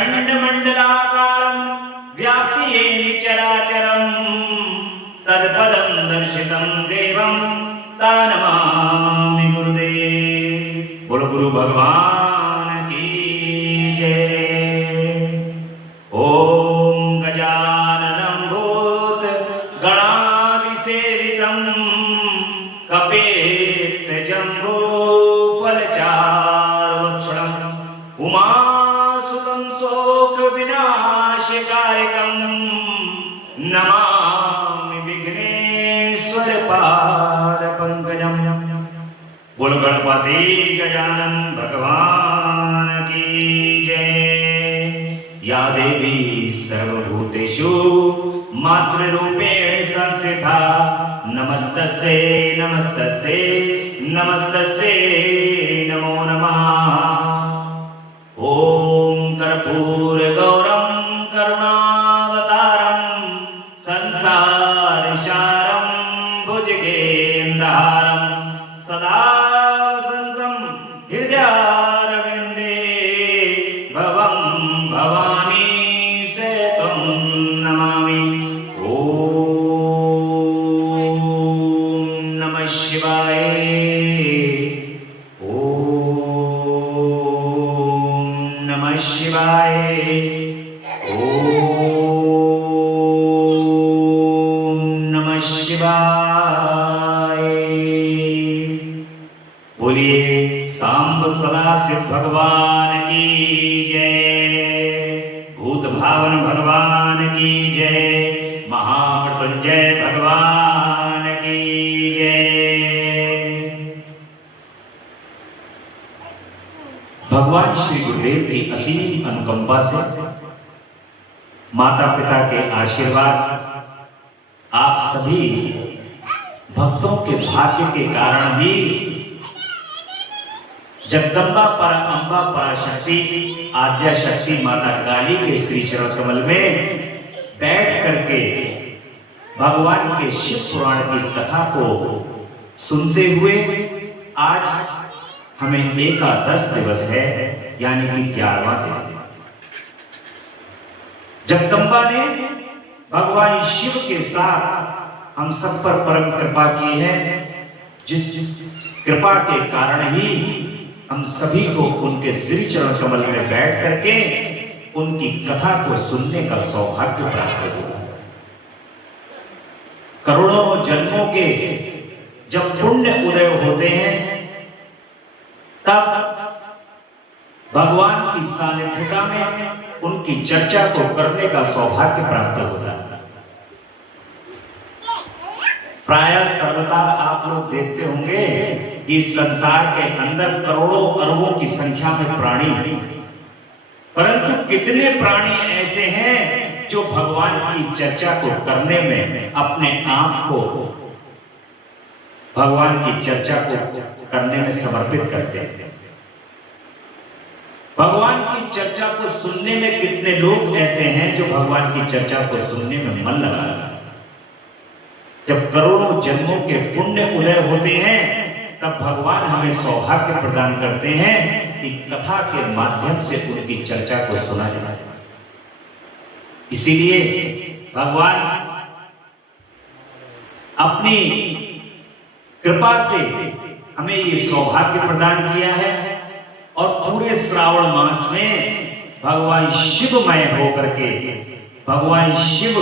खण्डमण्डलाकारं व्याप्ति येन चराचरं तत्पदं दर्शितं देवं तानमामि गुरुदेव। बोलो गुरु भगवान की जय। ओम गजाननं भूत गणाधिसेवितं कपेत्तजम्बो फलचारुभक्षणं उमासुतं शोकविनाशकारिकं नमामि विघ्नेश्वर पादपङ्कजं। बोल गणपति गजानन भगवान की जय। या देवी सर्वभूतेषु मातृरूपेण संस्थिता नमस्तस्यै नमस्तस्यै नमस्तस्यै नमो नमः। ओम कर्पूरगौरं करुणावतारं संसारसारं भुजगेन्द्रहारं सदा वसन्तं हृदयारविन्दे भवं भवानी सेतं नमामि। ओम नमः शिवाय। ओम नमः शिवाय। ओम नमः शिवाय। बोलिए सांब सदाशिव भगवान की जय। भूत भावन भगवान की जय। महामृत्युंजय भगवान की जय। भगवान श्री गुरुदेव की असीम अनुकंपा से माता पिता के आशीर्वाद आप सभी भक्तों के भाग्य के कारण ही जगदम्बा पराअंबा पराशक्ति आद्या शक्ति माता काली के श्री चरण कमल में बैठ करके भगवान के शिव पुराण की कथा को सुनते हुए आज हमें एकादश दिवस है, यानी कि 11वां दिन। जगदम्बा ने भगवान शिव के साथ हम सब पर परम कृपा की है, जिस कृपा के कारण ही हम सभी को उनके श्री चरण कमल में बैठ करके उनकी कथा को सुनने का सौभाग्य प्राप्त हुआ। करोड़ों जन्मों के जब पुण्य उदय होते हैं तब भगवान की सानिध्यता में उनकी चर्चा को करने का सौभाग्य प्राप्त होता है। प्राय सर्वथा आप लोग देखते होंगे कि संसार के अंदर करोड़ों अरबों की संख्या में प्राणी हैं, परंतु कितने प्राणी ऐसे हैं जो भगवान की चर्चा को करने में अपने आप को भगवान की चर्चा को करने में समर्पित करते हैं। भगवान की चर्चा को सुनने में कितने लोग ऐसे हैं जो भगवान की चर्चा को सुनने में मन लगा रहे हैं। जब करोड़ों जन्मों के पुण्य उदय होते हैं तब भगवान हमें सौभाग्य प्रदान करते हैं कि कथा के माध्यम से उनकी चर्चा को सुना जाए। इसीलिए भगवान अपनी कृपा से हमें ये सौभाग्य प्रदान किया है और पूरे श्रावण मास में भगवान शिवमय होकर के भगवान शिव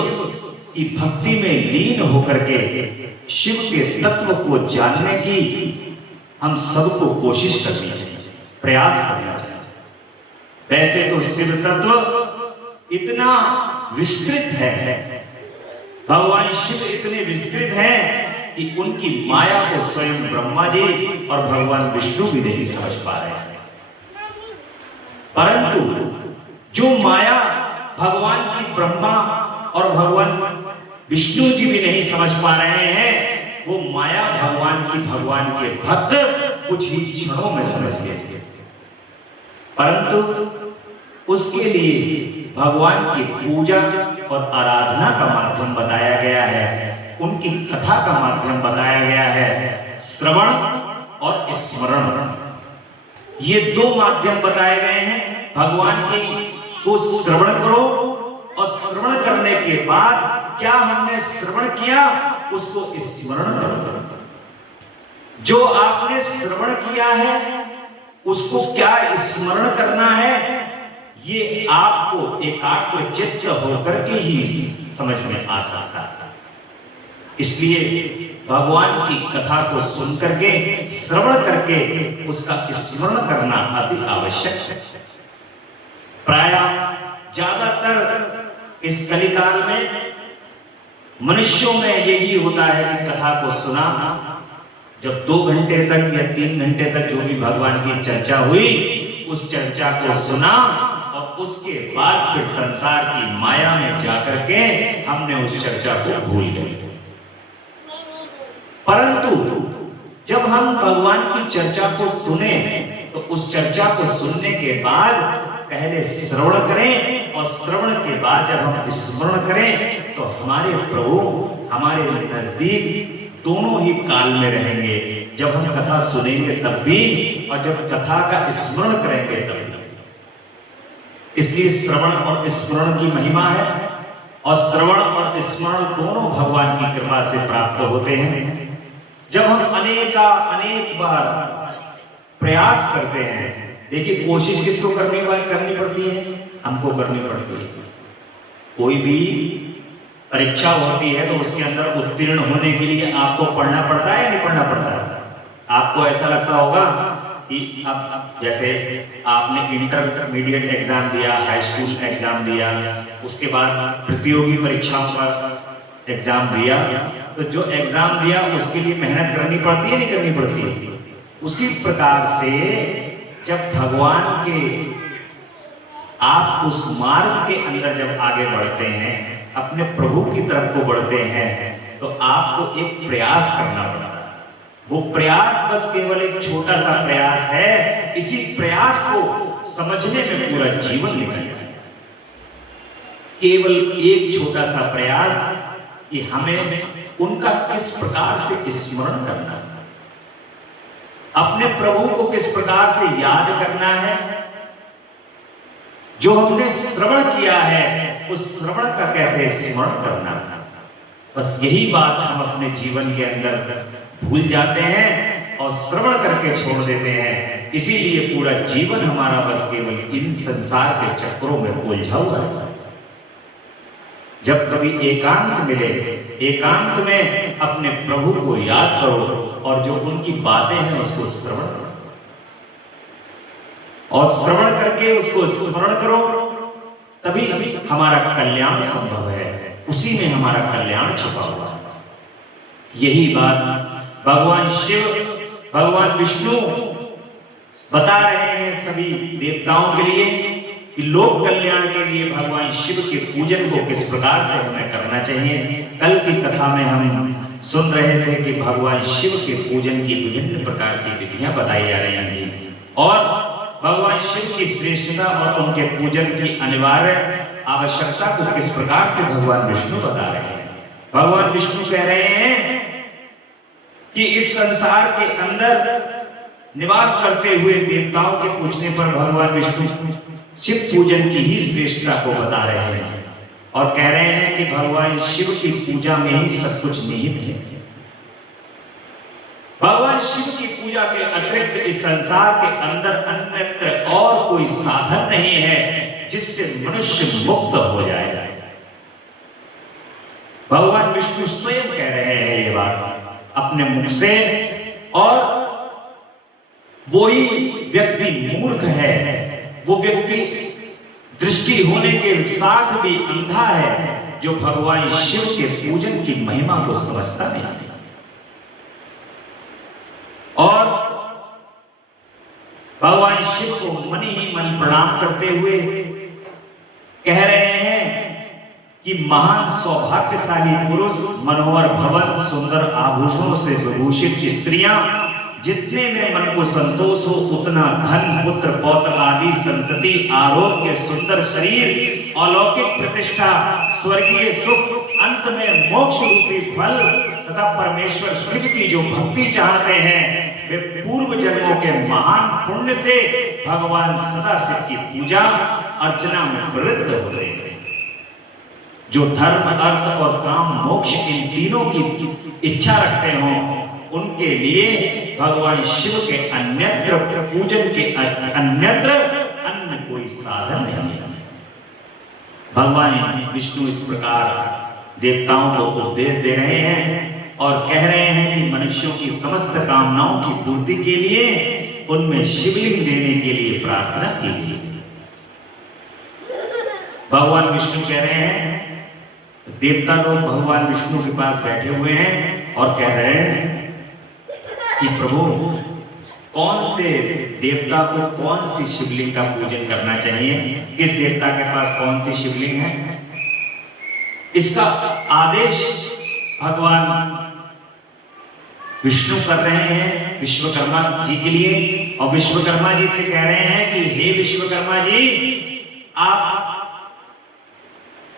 की भक्ति में लीन होकर के शिव के तत्व को जानने की हम सबको कोशिश करनी चाहिए, प्रयास करना चाहिए। वैसे तो शिव तत्व इतना विस्तृत है, भगवान शिव इतने विस्तृत हैं कि उनकी माया को स्वयं ब्रह्मा जी और भगवान विष्णु भी नहीं समझ पा रहे हैं। परंतु जो माया भगवान की ब्रह्मा और भगवान विष्णु जी भी नहीं समझ पा रहे हैं, वो माया भगवान के भक्त कुछ ही क्षणों में समझ गए। परंतु उसके लिए भगवान की पूजा और आराधना का माध्यम बताया गया है, उनकी कथा का माध्यम बताया गया है, श्रवण और स्मरण। ये दो माध्यम बताए गए हैं भगवान की तो श्रवण करो, और श्रवण करने के बाद क्या हमने श्रवण किया उसको स्मरण करो। जो आपने श्रवण किया है उसको क्या स्मरण करना है, ये आपको एकाग्र चित्त होकर के ही समझ में आ सकता है। इसलिए भगवान की कथा को सुन करके, श्रवण करके उसका स्मरण करना अति आवश्यक है। प्रायः ज्यादातर इस कलिकाल में मनुष्यों में यही होता है कि कथा को सुना, जब 2 घंटे तक या 3 घंटे तक जो भी भगवान की चर्चा हुई उस चर्चा को सुना, और उसके बाद फिर संसार की माया में जाकर के हमने उस चर्चा को भूल गए। परंतु जब हम भगवान की चर्चा को सुने तो उस चर्चा को सुनने के बाद पहले श्रवण करें, और श्रवण के बाद जब हम स्मरण करें तो हमारे प्रभु हमारे नजदीक दोनों ही काल में रहेंगे। जब हम कथा सुनेंगे तब भी, और जब कथा का स्मरण करेंगे तब भी। इसलिए श्रवण और स्मरण की महिमा है, और श्रवण और स्मरण दोनों भगवान की कृपा से प्राप्त होते हैं। जब हम अनेक बार प्रयास करते हैं, देखिए कोशिश किसको करनी पड़ती है, हमको करनी पड़ती है। कोई भी परीक्षा होती है तो उसके अंदर उत्तीर्ण होने के लिए आपको पढ़ना पड़ता है या नहीं पढ़ना पड़ता है? आपको ऐसा लगता होगा कि अब जैसे आपने इंटरमीडिएट एग्जाम दिया, हाई स्कूल एग्जाम दिया, उसके बाद प्रतियोगी परीक्षाओं का एग्जाम दिया, तो जो एग्जाम दिया उसके लिए मेहनत करनी पड़ती है नहीं करनी पड़ती है? उसी प्रकार से जब भगवान के आप उस मार्ग के अंदर जब आगे बढ़ते हैं, अपने प्रभु की तरफ को बढ़ते हैं, तो आपको एक प्रयास करना पड़ता है। वो प्रयास बस केवल एक छोटा सा प्रयास है। इसी प्रयास को समझने में पूरा जीवन निकल जाए। केवल एक छोटा सा प्रयास कि हमें उनका किस प्रकार से स्मरण करना है, अपने प्रभु को किस प्रकार से याद करना है। जो हमने श्रवण किया है उस श्रवण का कैसे स्मरण करना, बस यही बात हम अपने जीवन के अंदर भूल जाते हैं और श्रवण करके छोड़ देते हैं। इसीलिए पूरा जीवन हमारा बस केवल इन संसार के चक्रों में उलझा हुआ है। जब कभी एकांत मिले, एकांत में अपने प्रभु को याद करो और जो उनकी बातें हैं उसको श्रवण करो, और श्रवण करके उसको स्मरण करो, तभी हमारा कल्याण संभव है। उसी में हमारा कल्याण छुपा हुआ है। यही बात भगवान शिव, भगवान विष्णु बता रहे हैं सभी देवताओं के लिए कि लोक कल्याण के लिए भगवान शिव के पूजन को किस प्रकार से हमें करना चाहिए। कल की कथा में हम सुन रहे थे कि भगवान शिव के पूजन की विभिन्न प्रकार की विधियां बताई जा रही हैं, और भगवान शिव की श्रेष्ठता और उनके पूजन की अनिवार्य आवश्यकता को किस प्रकार से भगवान विष्णु बता रहे हैं। भगवान विष्णु कह रहे हैं कि इस संसार के अंदर निवास करते हुए देवताओं के पूछने पर भगवान विष्णु शिव पूजन की ही श्रेष्ठता को बता रहे हैं, और कह रहे हैं कि भगवान शिव की पूजा में ही सब कुछ निहित है। भगवान शिव की पूजा के अतिरिक्त इस संसार के अंदर अन्यत्र और कोई साधन नहीं है जिससे मनुष्य मुक्त हो जाए। भगवान विष्णु स्वयं कह रहे हैं ये बात अपने मुख से, और वही व्यक्ति मूर्ख है, वो व्यक्ति दृष्टि होने के साथ भी अंधा है जो भगवान शिव के पूजन की महिमा को समझता नहीं। और भगवान शिव को मन ही मन प्रणाम करते हुए कह रहे हैं कि महान सौभाग्यशाली पुरुष, मनोहर भवन, सुंदर आभूषणों से विभूषित स्त्रियां, जितने में मन को संतोष हो उतना धन, पुत्र, पौत्र आदि संतति, आरोग्य, सुंदर शरीर, अलौकिक प्रतिष्ठा, स्वर्गीय सुख, अंत में मोक्ष रूपी फल तथा परमेश्वर शिव की जो भक्ति चाहते हैं, वे पूर्व जन्मों के महान पुण्य से भगवान सदाशिव की पूजा अर्चना में प्रवृत्त हो रहे हैं। जो धर्म, अर्थ और काम, मोक्ष इन तीनों की इच्छा रखते हो, उनके लिए भगवान शिव के अन्यत्र पूजन के अन्यत्र अन्य कोई साधन नहीं है। भगवान विष्णु इस प्रकार देवताओं को उपदेश दे रहे हैं और कह रहे हैं कि मनुष्यों की समस्त कामनाओं की पूर्ति के लिए उनमें शिवलिंग देने के लिए प्रार्थना कीजिए। भगवान विष्णु कह रहे हैं, देवता लोग भगवान विष्णु के पास बैठे हुए हैं और कह रहे हैं कि प्रभु, कौन से देवता को कौन सी शिवलिंग का पूजन करना चाहिए, किस देवता के पास कौन सी शिवलिंग है, इसका आदेश भगवान विष्णु कर रहे हैं विश्वकर्मा जी के लिए। और विश्वकर्मा जी से कह रहे हैं कि हे विश्वकर्मा जी, आप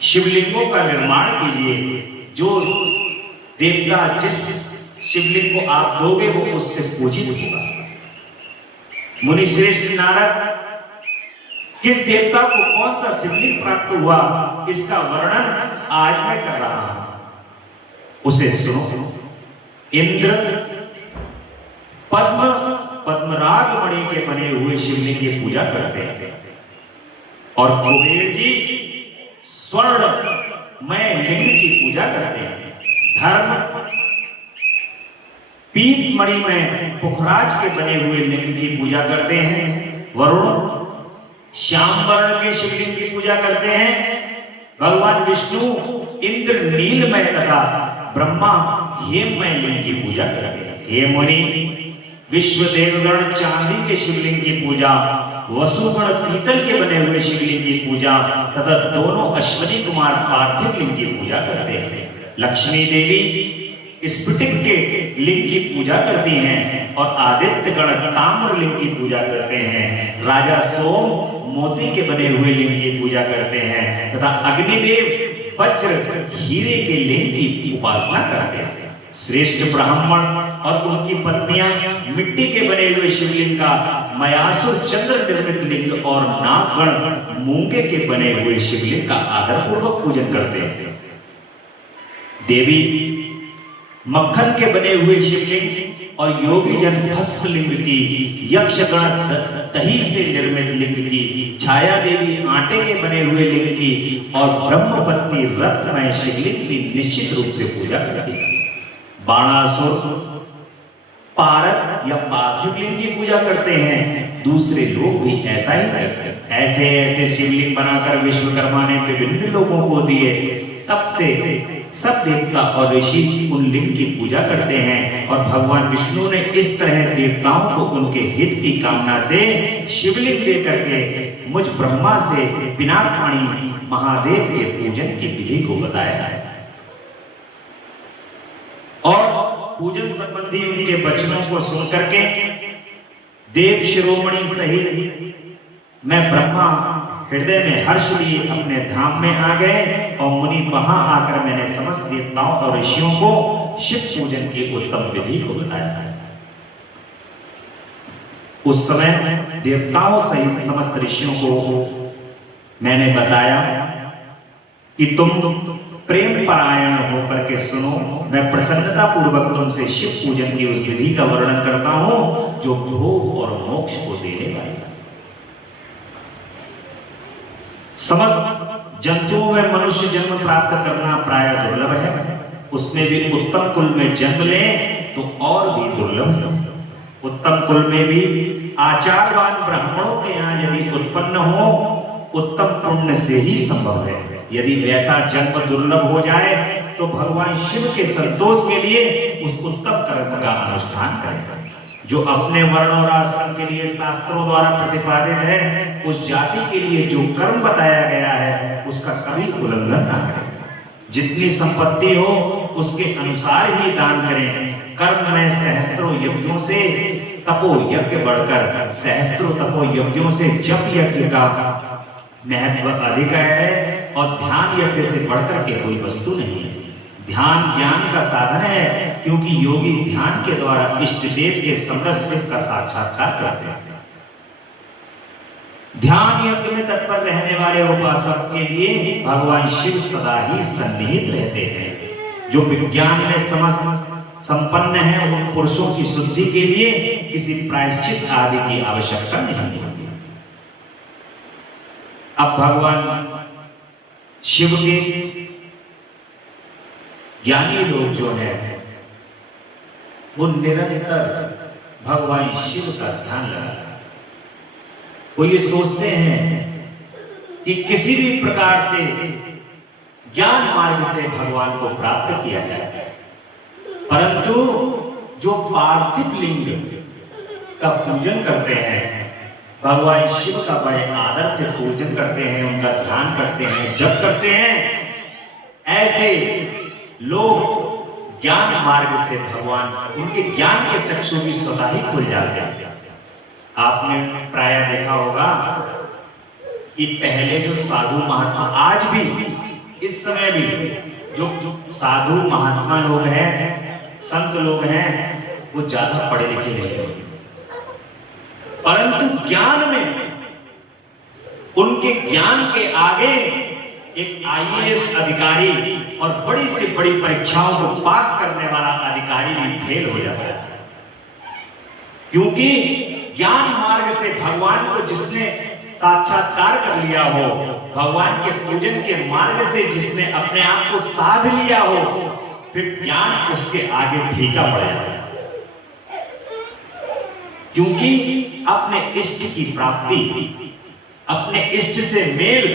शिवलिंगों का निर्माण कीजिए। जो देवता जिस शिवलिंग को आप दोगे वो उससे पूजित होगा। मुनि श्रेष्ठ नारद, किस देवता को कौन सा शिवलिंग प्राप्त हुआ, इसका वर्णन आज मैं कर रहा हूं, उसे सुनो। इंद्र पद्मराग मणि के बने हुए शिवलिंग की पूजा करते हैं और कुबेर जी स्वर्णमय लिंग की पूजा करते हैं। धर्म पीत मणि में पुखराज के बने हुए लिंग की पूजा करते हैं। वरुण श्याम वर्ण के शिवलिंग की पूजा करते हैं। भगवान विष्णु इंद्र नीलमय तथा ब्रह्मा हेममय लिंग की पूजा करते हैं। हे मुनि, विश्व देवगण चांदी के शिवलिंग की पूजा, वसुगण पीतल के बने हुए शिवलिंग की पूजा तथा दोनों अश्वनी कुमार पार्थिव लिंग की पूजा करते हैं। लक्ष्मी देवी स्फटिक के लिंग की पूजा करती हैं और आदित्य गण ताम्र लिंग की पूजा करते हैं। राजा सोम मोती के बने हुए लिंग की पूजा करते हैं तथा अग्निदेव वज्र हीरे के लिंग की उपासना करते हैं। श्रेष्ठ ब्राह्मण और उनकी पत्नियां मिट्टी के बने हुए शिवलिंग का, मयासुर चंद्र निर्मित लिंग और नागगण मूंगे के बने हुए शिवलिंग का आदर पूर्वक पूजन करते हैं। देवी मक्खन के बने हुए शिवलिंग और योगी जन भस्म लिंग की, यक्षगण दही से निर्मित लिंग की, छाया देवी आटे के बने हुए लिंग की और ब्रह्मपत्नी रत्नमय शिवलिंग की निश्चित रूप से पूजा करती है। बाणासुर पारक या पार्थिव लिंग की पूजा करते हैं। दूसरे लोग भी ऐसा ही करते हैं। ऐसे ऐसे शिवलिंग बनाकर विश्वकर्मा ने विभिन्न लोगों को दिए। तब से सब देवता और ऋषि उन लिंग की पूजा करते हैं और भगवान विष्णु ने इस तरह देवताओं को उनके हित की कामना से शिवलिंग देकर के मुझ ब्रह्मा से पिनाकपाणी महादेव के पूजन की विधि को बताया है। और पूजन संबंधी उनके वचनों को सुनकर के देव शिरोमणि सहित मैं ब्रह्मा हृदय में हर्ष लिए अपने धाम में आ गए और मुनि वहां आकर मैंने समस्त देवताओं और ऋषियों को शिव पूजन की उत्तम विधि को बताया। उस समय देवताओं सहित समस्त ऋषियों को मैंने बताया कि तुम प्रेम परायण होकर के सुनो, मैं प्रसन्नता पूर्वक तुमसे शिव पूजन की उस विधि का वर्णन करता हूं जो भोग और मोक्ष को देने वाली है। समस्त जंतुओं में मनुष्य जन्म प्राप्त करना प्राय दुर्लभ है। उसमें भी उत्तम कुल में जन्म ले तो और भी दुर्लभ है। उत्तम कुल में भी आचारवान ब्राह्मणों के यहाँ यदि उत्पन्न हो, उत्तम पुण्य से ही संभव है। यदि वैसा जन्म दुर्लभ हो जाए तो भगवान शिव के संतोष के लिए उस उत्तम कर्म का अनुष्ठान करेगा। जो अपने वर्ण और आश्रम के लिए शास्त्रों द्वारा प्रतिपादित है, उस जाति के लिए जो कर्म बताया गया है उसका कभी उल्लंघन ना करें। जितनी संपत्ति हो उसके अनुसार ही दान करें। कर्म में सहस्त्रों यज्ञों से तपो यज्ञ बढ़कर, सहस्त्रों तपो यज्ञों से जप यज्ञ का महत्व अधिक है और ध्यान यज्ञ से बढ़कर के कोई वस्तु नहीं है। ध्यान ज्ञान का साधन है क्योंकि योगी ध्यान के द्वारा इष्ट देव के समरस शिव का साक्षात्कार करते हैं। ध्यान यज्ञ में तत्पर रहने वाले उपासक के लिए भगवान शिव सदा ही सन्निहित रहते हैं। जो विज्ञान में समस्त संपन्न है उन पुरुषों की शुद्धि के लिए किसी प्रायश्चित आदि की आवश्यकता नहीं होती। अब भगवान शिव के ज्ञानी लोग जो है वो निरंतर भगवान शिव का ध्यान लगाते हैं। वो ये सोचते हैं कि किसी भी प्रकार से ज्ञान मार्ग से भगवान को प्राप्त किया जाए, परंतु जो पार्थिव लिंग का पूजन करते हैं, भगवान शिव का बड़े आदर से पूजन करते हैं, उनका ध्यान करते हैं, जप करते हैं, ऐसे लोग ज्ञान मार्ग से भगवान उनके ज्ञान के चक्षु भी स्वतः ही खुल जाते हैं। आपने प्राय देखा होगा कि पहले जो साधु महात्मा, आज भी इस समय भी जो साधु महात्मा लोग हैं, संत लोग हैं, वो ज्यादा पढ़े लिखे नहीं होते, परंतु ज्ञान में उनके ज्ञान के आगे एक आईएएस अधिकारी और बड़ी से बड़ी परीक्षाओं को पास करने वाला अधिकारी भी फेल हो जाता है। क्योंकि ज्ञान मार्ग से भगवान को जिसने साक्षात्कार कर लिया हो, भगवान के पूजन के मार्ग से जिसने अपने आप को साध लिया हो, फिर ज्ञान उसके आगे फीका पड़ जाता है। क्योंकि अपने इष्ट की प्राप्ति, अपने इष्ट से मेल,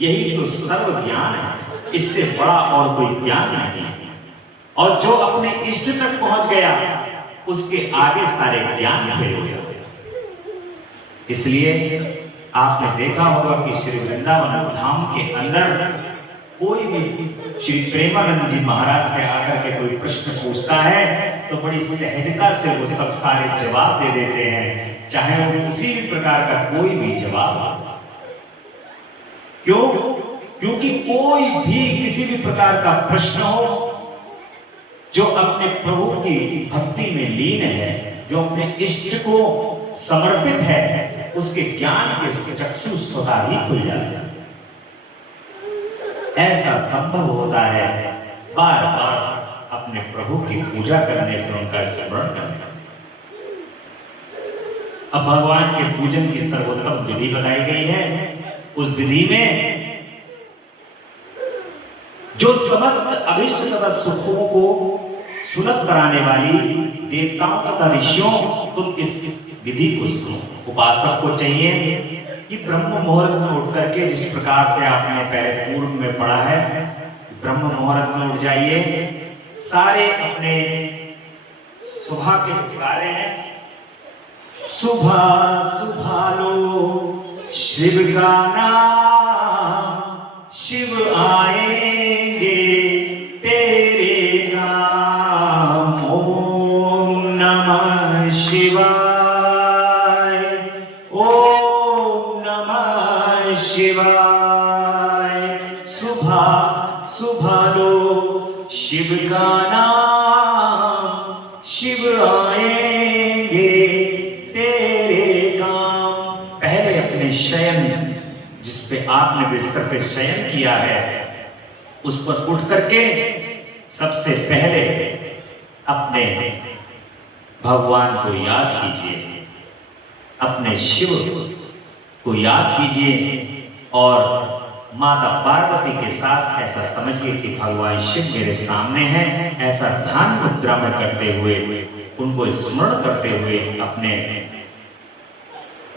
यही तो सर्व ज्ञान है। इससे बड़ा और कोई ज्ञान नहीं है। और जो अपने इष्ट तक पहुंच गया, उसके आगे सारे ज्ञान फेल हो जाते। इसलिए आपने देखा होगा कि श्री वृंदावन धाम के अंदर कोई भी श्री प्रेमानंद जी महाराज से आकर के कोई प्रश्न पूछता है तो बड़ी सहजता से वो सब सारे जवाब दे देते हैं, चाहे वो किसी भी प्रकार का कोई भी जवाब हो। क्यों? क्योंकि कोई भी किसी भी प्रकार का प्रश्न हो, जो अपने प्रभु की भक्ति में लीन है, जो अपने इष्ट को समर्पित है, उसके ज्ञान के चक्षु स्वतः ही खुल जाते हैं। ऐसा संभव होता है बार बार अपने प्रभु की पूजा करने से, उनका स्मरण करने से। अब भगवान के पूजन की सर्वोत्तम विधि बताई गई है। उस विधि में जो समस्त अभिष्ट तथा सुखों को सुलभ कराने वाली देवताओं तथा ऋषियों, तुम इस विधि को सुनो। उपासक को चाहिए कि ब्रह्म मुहूर्त में उठ करके, जिस प्रकार से आपने पहले पूर्व में पढ़ा है, ब्रह्म मुहूर्त में उठ जाइए, सारे अपने सुबह के पुकारे हैं, सुबह सुबह लो शिव का नाम, शिव आएंगे तेरे नाम, ओम नमः शिवाय, ओम नमः शिवाय। सुबह सुबह लो शिव का नाम, शिव आएंगे तेरे काम। पहले अपने शयन, जिस पे आपने बिस्तर पे शयन किया है, उस पर उठ करके सबसे पहले अपने भगवान को याद कीजिए, अपने शिव को याद कीजिए और माता पार्वती के साथ ऐसा समझिए कि भगवान शिव मेरे सामने हैं। ऐसा ध्यान मुद्रा में करते हुए, उनको स्मरण करते हुए अपने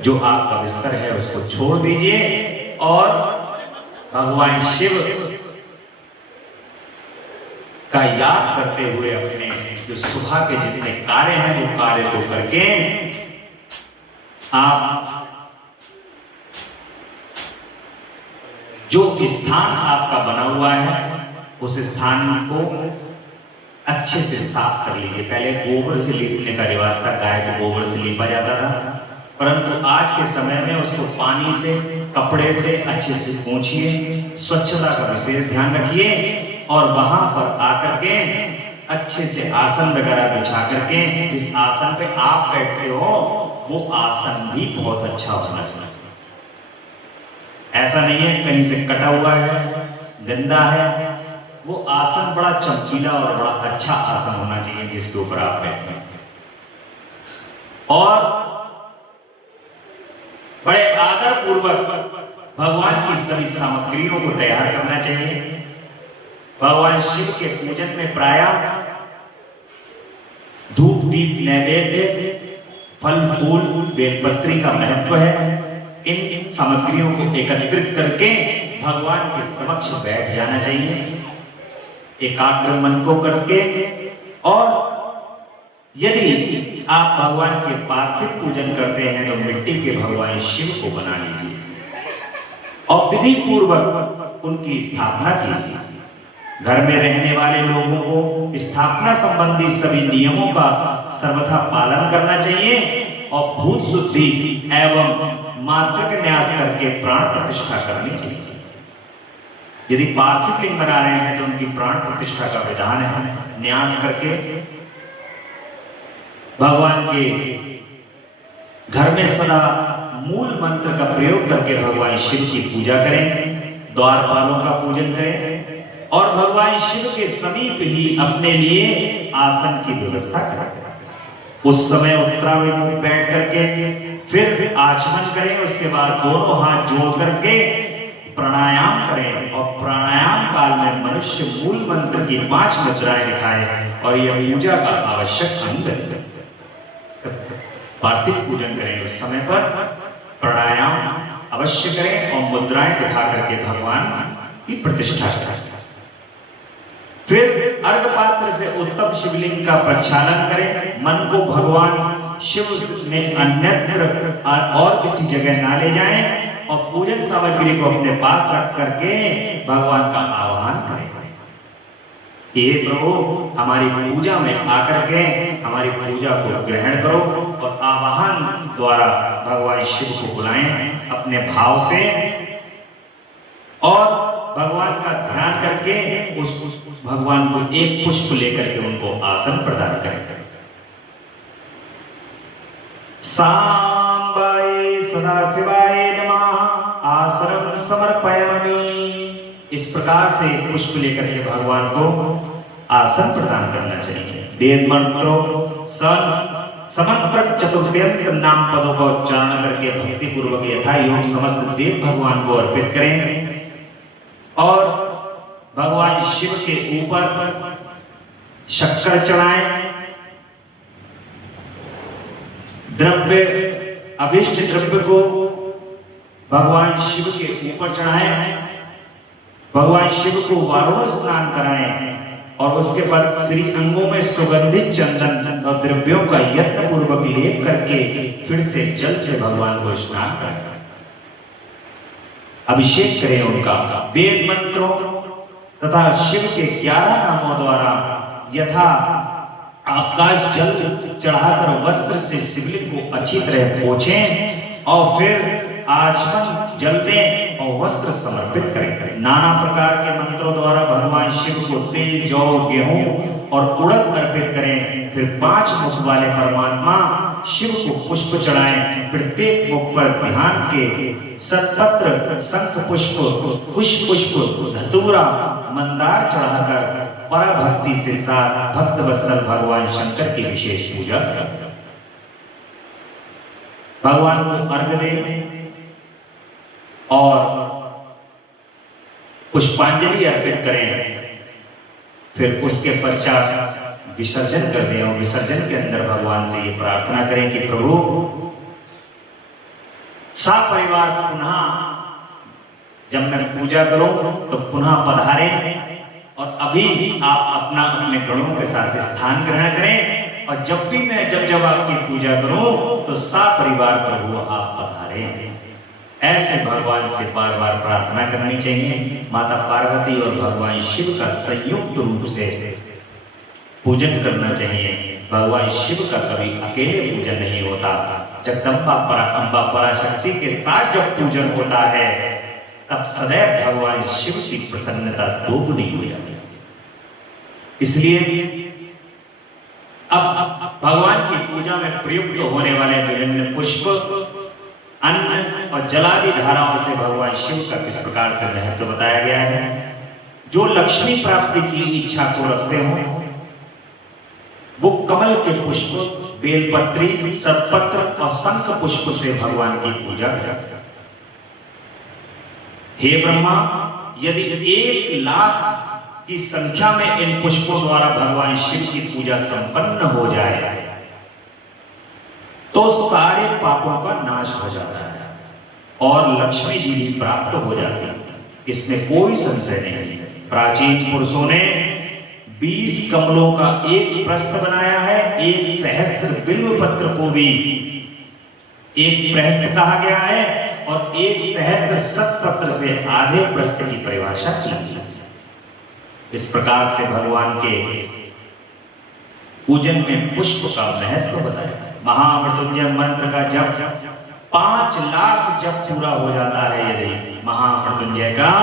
जो आपका बिस्तर है उसको छोड़ दीजिए और भगवान शिव का याद करते हुए अपने जो सुबह के जितने कार्य हैं वो कार्य को करके आप जो स्थान आपका बना हुआ है उस स्थान को अच्छे से साफ कर लीजिए। पहले गोबर से लीपने का रिवाज था, गाय के गोबर से लीपा जाता था, परंतु आज के समय में उसको पानी से, कपड़े से अच्छे से पोंछिए, स्वच्छता का विशेष ध्यान रखिए और वहां पर आकर के अच्छे से आसन वगैरह बिछा करके, जिस आसन पे आप बैठते हो वो आसन भी बहुत अच्छा होना चाहिए। ऐसा नहीं है कहीं से कटा हुआ है, गंदा है। वो आसन बड़ा चमकीला और बड़ा अच्छा आसन होना चाहिए जिसके ऊपर आप बैठे और बड़े आदर पूर्वक भगवान की सभी सामग्रियों को तैयार करना चाहिए। भगवान शिव के पूजन में प्रायः धूप दीप नैवेद्य फल फूल बेलपत्री का महत्व है। इन सामग्रियों को एकत्रित करके भगवान के समक्ष बैठ जाना चाहिए एकाग्र मन को करके। और यदि आप भगवान के पार्थिव पूजन करते हैं तो मिट्टी के भगवान शिव को बना लीजिए और विधि पूर्वक उनकी स्थापना कीजिए। घर में रहने वाले लोगों को स्थापना संबंधी सभी नियमों का सर्वथा पालन करना चाहिए और भूत शुद्धि एवं मातृक न्यास करके प्राण प्रतिष्ठा करनी चाहिए। यदि पार्थिव लिंग बना रहे हैं तो उनकी प्राण प्रतिष्ठा का विधान है। न्यास करके भगवान के घर में सदा मूल मंत्र का प्रयोग करके भगवान शिव की पूजा करें, द्वारपालों का पूजन करें और भगवान शिव के समीप ही अपने लिए आसन की व्यवस्था करें। उस समय उत्तराभिमुख बैठ करके फिर आचमन करें। उसके बाद दोनों हाथ जोड़ करके प्राणायाम करें और प्राणायाम काल में मनुष्य मूल मंत्र की 5 मुद्राएं दिखाए और यह पूजा का आवश्यक अंग है। पार्थिव पूजन करें उस समय पर प्राणायाम अवश्य करें और मुद्राएं दिखा करके भगवान की प्रतिष्ठा करें। फिर अर्घ पात्र से उत्तम शिवलिंग का प्रक्षालन करें। मन को भगवान शिव में अन्यत्र और किसी जगह ना ले जाएं और पूजन सामग्री को अपने पास रख करके भगवान का आह्वान करें। ये प्रभु हमारी पूजा में आकर के हमारी पूजा को ग्रहण करो और आवाहन द्वारा भगवान शिव को बुलाएं अपने भाव से और भगवान का ध्यान करके उस भगवान को एक पुष्प लेकर के उनको आसन प्रदान करें। सांबाय सदाशिवाय नमः आसनं समर्पयामि। इस प्रकार से पुष्प लेकर के भगवान को आसन प्रदान करना चाहिए। वेद मंत्रों समर्पक चतुर्थ्यंत नाम पदों का उच्चारण करके भक्ति पूर्वक यथा योग समस्त देव भगवान को अर्पित करें और भगवान शिव के ऊपर शक्कर चढ़ाएं। द्रव्य अभिष्ट द्रव्य को भगवान शिव के ऊपर चढ़ाएं। भगवान शिव को वारुण स्नान कराएं और उसके बाद श्री अंगों में सुगंधित चंदन और द्रव्यों का यत्न पूर्वक लेप करके फिर से जल से भगवान को स्नान कराएं, अभिषेक करें उनका। वेद मंत्रों तथा शिव के 11 नामों द्वारा यथा आकाश जल चढ़ाकर वस्त्र से शिवलिंग को अच्छी तरह पोंछें और फिर आचमन जल दें और वस्त्र समर्पित करें। नाना प्रकार के मंत्रों द्वारा भगवान शिव को तिल जौ गेहूं और उड़द अर्पित करें। फिर 5 मुख वाले परमात्मा शिव को पुष्प चढ़ाएं। प्रत्येक मुख पर ध्यान के सतपत्र शंख पुष्प कुश पुष्प धतूरा मंदार चढ़ाकर पराभक्ति से साथ भक्त वत्सल भगवान शंकर की विशेष पूजा करें। भगवान को अर्घ दें और पुष्पांजलि अर्पित करें। फिर उसके पश्चात विसर्जन कर दें और विसर्जन के अंदर भगवान से ये प्रार्थना करें कि प्रभु सपरिवार पुनः जब मैं पूजा करूं तो पुनः पधारें और अभी आप अपना अपने गणों के साथ स्थान ग्रहण करें और जब भी मैं जब आपकी पूजा करूं तो सपरिवार प्रभु आप पधारें। ऐसे भगवान से बार बार प्रार्थना करनी चाहिए। माता पार्वती और भगवान शिव का संयुक्त रूप से पूजन करना चाहिए। भगवान शिव का कभी अकेले पूजन नहीं होता। जगदम्बा अम्बा पराशक्ति के साथ जब पूजन होता है तब सदैव भगवान शिव की प्रसन्नता दोगुनी हो जाती है। इसलिए अब भगवान की पूजा में प्रयुक्त होने वाले विभिन्न पुष्प अन्न और जलादि धाराओं से भगवान शिव का किस प्रकार से महत्व बताया गया है। जो लक्ष्मी प्राप्ति की इच्छा को रखते हो वो कमल के पुष्प, बेलपत्री, सरपत्र और शंख पुष्प से भगवान की पूजा करें। हे ब्रह्मा, यदि 1,00,000 की संख्या में इन पुष्पों द्वारा भगवान शिव की पूजा संपन्न हो जाए तो सारे पापों का नाश हो जाता है और लक्ष्मी जी भी प्राप्त हो जाती है, इसमें कोई संशय नहीं। प्राचीन पुरुषों ने 20 कमलों का एक प्रस्थ बनाया है। 1 सहस्त्र बिल्व पत्र को भी एक प्रस्थ कहा गया है और 1 सहस्त्र शतपत्र से आधे प्रस्थ की परिभाषा की है। इस प्रकार से भगवान के पूजन में पुष्प का महत्व बताया। महामृत्युंजय मंत्र का जप 5 लाख जब पूरा हो जाता है यदि महामृत्युंजय का,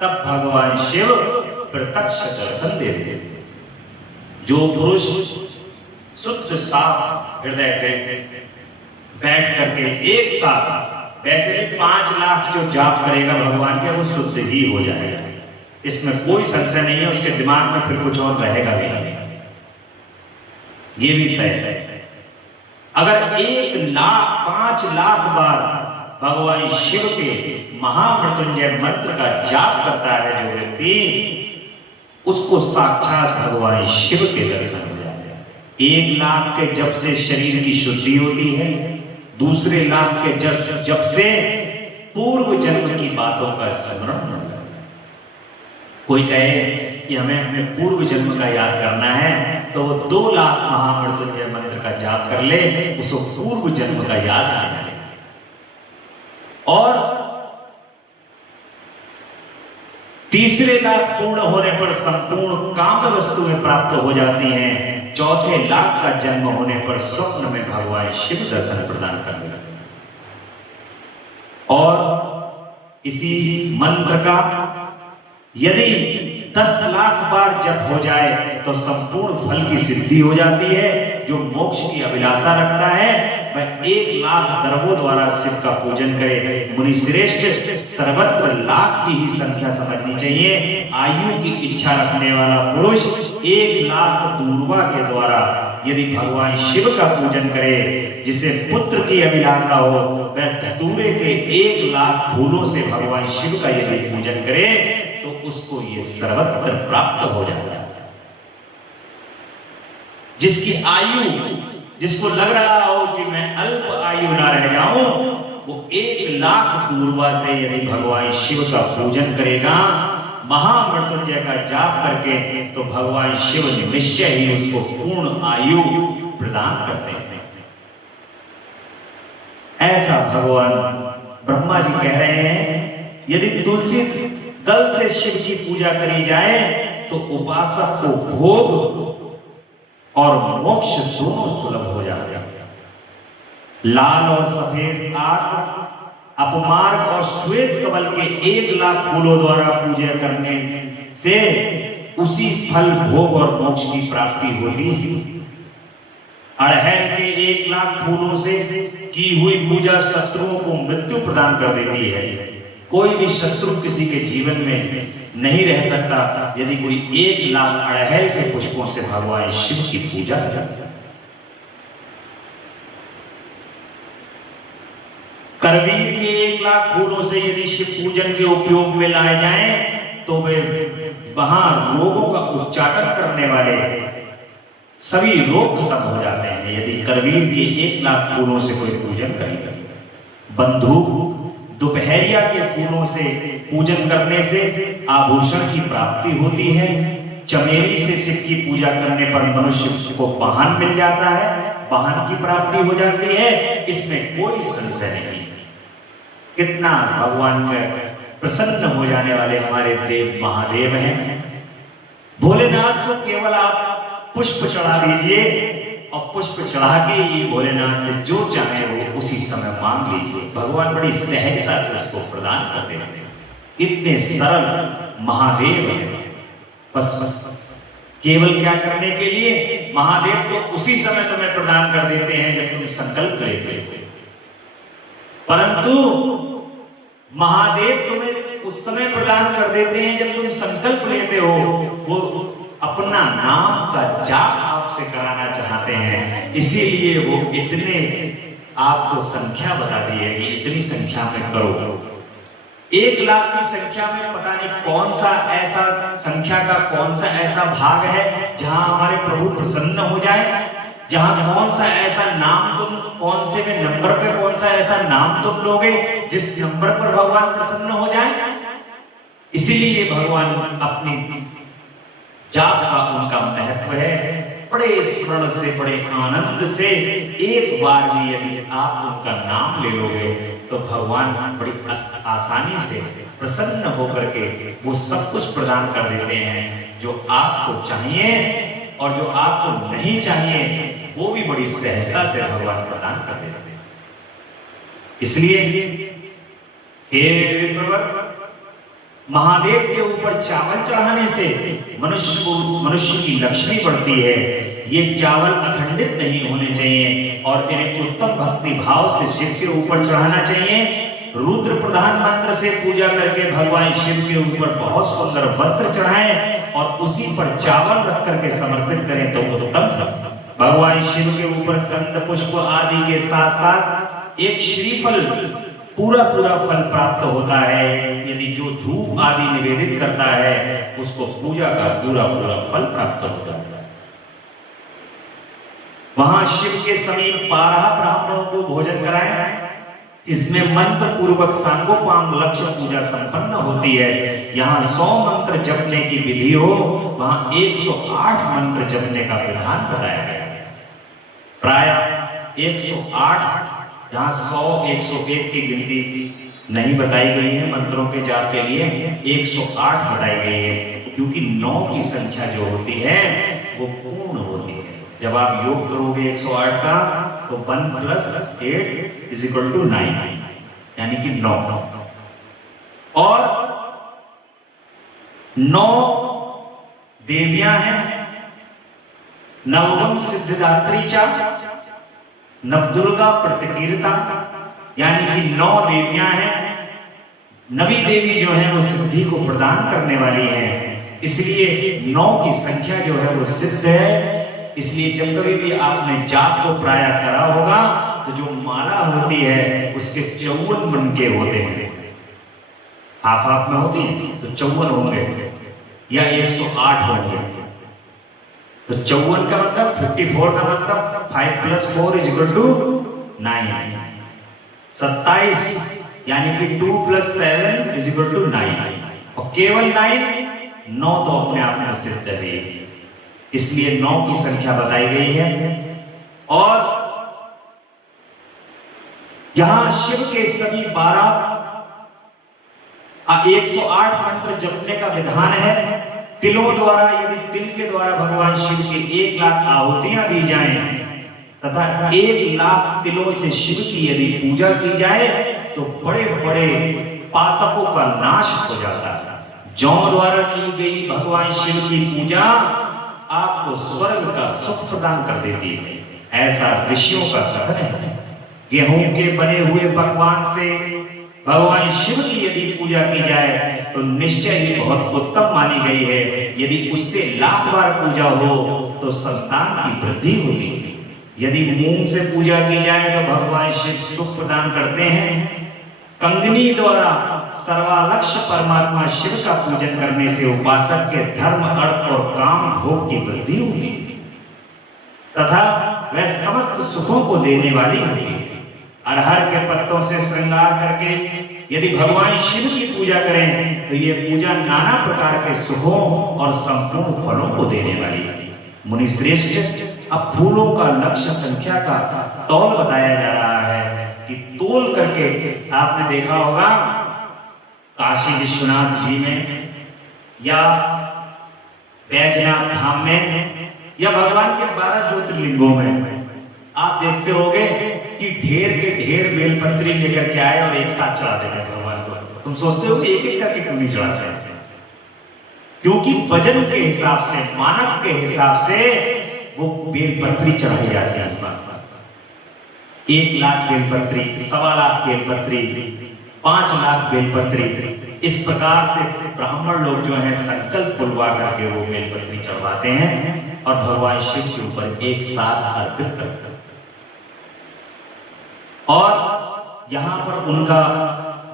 तब भगवान शिव प्रत्यक्ष दर्शन देते। जो पुरुष शुद्ध साफ हृदय से बैठ करके एक साथ वैसे भी 5 लाख जो जाप करेगा भगवान के, वो शुद्ध ही हो जाएगा, इसमें कोई संशय नहीं है। उसके दिमाग में फिर कुछ और रहेगा भी नहीं, ये भी तय है। अगर 5 लाख बार भगवान शिव के महामृत्युंजय मंत्र का जाप करता है जो व्यक्ति, उसको साक्षात भगवान शिव के दर्शन हो जाते हैं। 1 लाख के जप से शरीर की शुद्धि होती है, दूसरे लाख के जप से पूर्व जन्म की बातों का स्मरण होता है। कोई कहे कि हमें अपने पूर्व जन्म का याद करना है तो वो 2 लाख महामृत्युंजय मंत्र का जाप कर ले, उसको पूर्व जन्म का याद आ जाए। और तीसरे लाख पूर्ण होने पर संपूर्ण काम वस्तुएं प्राप्त हो जाती हैं। चौथे लाख का जन्म होने पर स्वप्न में भगवान शिव दर्शन प्रदान करने लगते। और इसी मंत्र का यदि 10 लाख बार जप हो जाए तो संपूर्ण फल की सिद्धि हो जाती है। जो मोक्ष की अभिलाषा रखता है वह 1 लाख दर्भों द्वारा शिव का पूजन करे। मुनि श्रेष्ठ, सर्वत्र लाख की ही संख्या समझनी चाहिए। आयु की इच्छा रखने वाला पुरुष 1 लाख दूर्वा के द्वारा यदि भगवान शिव का पूजन करे, जिसे पुत्र की अभिलाषा हो, वह धतूरे के 1 लाख फूलों से भगवान शिव का यदि पूजन करे तो उसको ये सर्वत्र प्राप्त हो जाता है। जिसकी आयु, जिसको लग रहा हो कि मैं अल्प आयु ना रह जाऊं, वो 1 लाख दूर्वा से यदि भगवान शिव का पूजन करेगा, महामृत्युंजय का जाप करके, तो भगवान शिव निश्चय ही उसको पूर्ण आयु प्रदान करते हैं। ऐसा भगवान ब्रह्मा जी कह रहे हैं। यदि तुलसी दल से शिव की पूजा करी जाए तो उपासक को भोग और मोक्ष दोनों सुलभ हो जाते हैं। लाल और सफेद आग, अपमार्ग और श्वेत कमल के 1 लाख फूलों द्वारा पूजा करने से उसी फल, भोग और मोक्ष की प्राप्ति होती है। अड़हल के 1 लाख फूलों से की हुई पूजा शत्रुओं को मृत्यु प्रदान कर देती है। कोई भी शत्रु किसी के जीवन में नहीं रह सकता यदि कोई 1 लाख अड़हल के पुष्पों से भगवान शिव की पूजा करे। करवीर के 1 लाख फूलों से यदि शिव पूजन के उपयोग में लाए जाएं तो वे वहां रोगों का उच्चाटन करने वाले सभी रोग खत्म हो जाते हैं यदि करवीर के 1 लाख फूलों से कोई पूजन करेगा। बंदूक, दोपहरिया के फूलों से पूजन करने से आभूषण की प्राप्ति होती है। चमेली से शिव की पूजा करने पर मनुष्य को वाहन मिल जाता है, वाहन की प्राप्ति हो जाती है, इसमें कोई संशय नहीं। कितना भगवान का प्रसन्न हो जाने वाले हमारे देव महादेव हैं। भोलेनाथ को केवल आप पुष्प चढ़ा दीजिए और पुष्प चढ़ा के ही भोलेनाथ से जो चाहे वो उसी समय मांग लीजिए। भगवान बड़ी सहजता से उसको प्रदान करते हैं। इतने सरल महादेव हैं। बस केवल क्या करने के लिए, महादेव तो उसी समय प्रदान कर देते हैं जब तुम संकल्प लेते हो। परंतु महादेव तुम्हें उस समय प्रदान कर देते हैं जब तुम संकल्प लेते हो। वो अपना नाम का जाप आपसे कराना चाहते हैं, इसीलिए वो इतने आपको संख्या बता दी है कि इतनी संख्या में करो। 1 लाख की संख्या में पता नहीं कौन सा ऐसा संख्या का कौन सा ऐसा भाग है जहां हमारे प्रभु प्रसन्न हो जाए, जहां कौन सा ऐसा नाम तुम कौन से में नंबर पे कौन सा ऐसा नाम तुम लोगे जिस नंबर पर भगवान प्रसन्न हो जाए। इसीलिए भगवान अपनी जाप का उनका महत्व है। बड़े स्मरण से बड़े आनंद से एक बार भी यदि आप उनका नाम ले लोगे तो भगवान बड़ी आसानी से प्रसन्न होकर के वो सब कुछ प्रदान कर देते हैं जो आपको चाहिए, और जो आपको नहीं चाहिए वो भी बड़ी सहजता से भगवान प्रदान कर देते हैं। इसलिए हे विप्रवर, महादेव के ऊपर चावल चढ़ाने से मनुष्य की लक्ष्मी बढ़ती है। ये चावल अखंडित नहीं होने चाहिए और इन्हें उत्तम भक्ति भाव से शिव के ऊपर चढ़ाना चाहिए। रुद्र प्रधान मंत्र से पूजा करके भगवान शिव के ऊपर बहुत सुंदर वस्त्र चढ़ाएं और उसी पर चावल रख करके समर्पित करें तो उत्तम। भगवान शिव के ऊपर गंध पुष्प आदि के साथ साथ एक श्रीफल पूरा फल प्राप्त होता है। यदि जो धूप आदि निवेदित करता है उसको पूजा का पूरा फल प्राप्त होता है। वहां शिव के समीप 12 ब्राह्मणों को भोजन कराएं। इसमें मंत्र पूर्वक सांगोपांग लक्ष्य पूजा संपन्न होती है। यहाँ 100 मंत्र जपने की विधि हो, वहां 108 मंत्र जपने का विधान बताया गया है। प्राय 108, जहां 100 101 की गिनती नहीं बताई गई है मंत्रों के जाप के लिए, 108 बताई गई है, क्योंकि 9 की संख्या जो होती है वो पूर्ण होती है। जब आप योग करोगे 108 का तो 1 + 8 = 9, यानी कि 9। और 9 देवियां हैं। नवम सिद्धिदात्री चा नवदुर्गा प्रतिकीर्ता, यानी कि 9 देवियां हैं। नवी देवी जो है वो सिद्धि को प्रदान करने वाली है, इसलिए 9 की संख्या जो है वो सिद्ध है। इसलिए जब कभी भी आपने जाप को प्राय करा होगा तो जो माला होती है उसके 54 मनके होते हैं। हाफ में होती है तो 54 होंगे या 108 होंगे। तो 54 का मतलब 54 का मतलब 5 + 4 = 9। 27 यानी कि 2 + 7 = 9, और केवल 9 तो अपने आप में सिद्ध है। इसलिए 9 की संख्या बताई गई है। और यहां शिव के सभी 108 मंत्र जपने का विधान है। तिलों द्वारा, यदि तिल के द्वारा भगवान शिव के 1 लाख आहुतियां दी जाएं तथा 1 लाख तिलों से शिव की यदि पूजा की जाए तो बड़े बड़े पातकों का नाश हो जाता है। जौ द्वारा की गई भगवान शिव की पूजा आपको स्वर्ग का सुख प्रदान कर देती है, ऐसा ऋषियों का कथन है। गेहूं के बने हुए पकवान से भगवान शिव की यदि पूजा की जाए तो निश्चय ही बहुत उत्तम मानी गई है। यदि उससे 1 लाख बार पूजा हो तो संतान की वृद्धि होती है। यदि मूंग से पूजा की जाए तो भगवान शिव सुख प्रदान करते हैं। कंगनी द्वारा सर्वालक्ष्य परमात्मा शिव का पूजन करने से उपासक के धर्म, अर्थ और काम भोग की वृद्धि होगी तथा वह समस्त सुखों को देने वाली होगी। अरहर के पत्तों से श्रृंगार करके यदि भगवान शिव की पूजा करें तो ये पूजा नाना प्रकार के सुखों और संपूर्ण फलों को देने वाली है। मुनि श्रेष्ठ, अब फूलों का लक्ष्य संख्या का तौल बताया जा रहा है कि तोल करके आपने देखा होगा काशी विश्वनाथ जी में या बैजनाथ धाम में या भगवान के 12 ज्योतिर्लिंगों में आप देखते होंगे कि ढेर के ढेर बेलपत्री लेकर के आए और एक साथ चढ़ा देते हैं भगवान को। तुम सोचते हो एक एक करके क्यों नहीं चढ़ाते? क्योंकि वजन के हिसाब से, मानव के हिसाब से वो बेलपत्री चढ़ाई जाती है। 1 लाख बेलपत्री, 1.25 लाख बेलपत्री, 5 लाख बेलपत्री, इस प्रकार से ब्राह्मण लोग जो हैं संकल्प बुलवा करके वो बेलपत्री चढ़वाते हैं और भगवान शिव के ऊपर एक साथ अर्पित करते हैं। और यहाँ पर उनका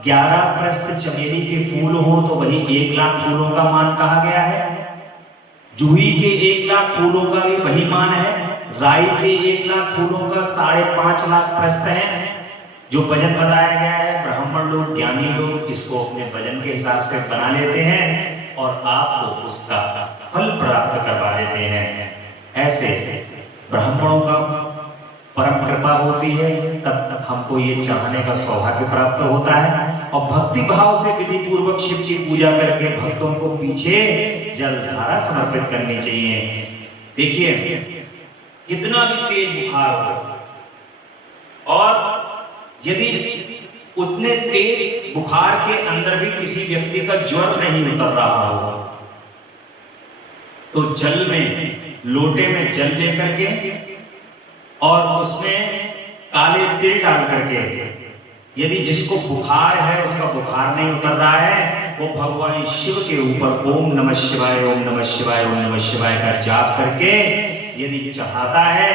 11 प्रस्थ चमेली के फूल हो तो वही 1 लाख फूलों का मान कहा गया है। जूही के 1 लाख फूलों का भी वही मान है। राई के 1 लाख फूलों का 5.5 लाख प्रस्थ है। जो वजन बताया गया है, ब्राह्मण लोग, ज्ञानी लोग इसको अपने वजन के हिसाब से बना लेते हैं और आपको उसका फल प्राप्त करवा देते हैं। ऐसे ब्राह्मणों का परम कृपा होती है, तब हमको ये चाहने का सौभाग्य प्राप्त होता है। और भक्ति भाव से विधि पूर्वक शिव की पूजा करके भक्तों को पीछे जलधारा समर्पित करनी चाहिए। देखिए, कितना भी तेज बुखार हो और यदि उतने तेज बुखार के अंदर भी किसी व्यक्ति का ज्वर नहीं उतर रहा हो तो जल में, लोटे में जल लेकर के और उसमें काले तिल डाल करके, यदि जिसको बुखार है उसका बुखार नहीं उतर रहा है, वो भगवान शिव के ऊपर ओम नमः शिवाय, ओम नमः शिवाय, ओम नमः शिवाय का जाप करके यदि चढ़ाता है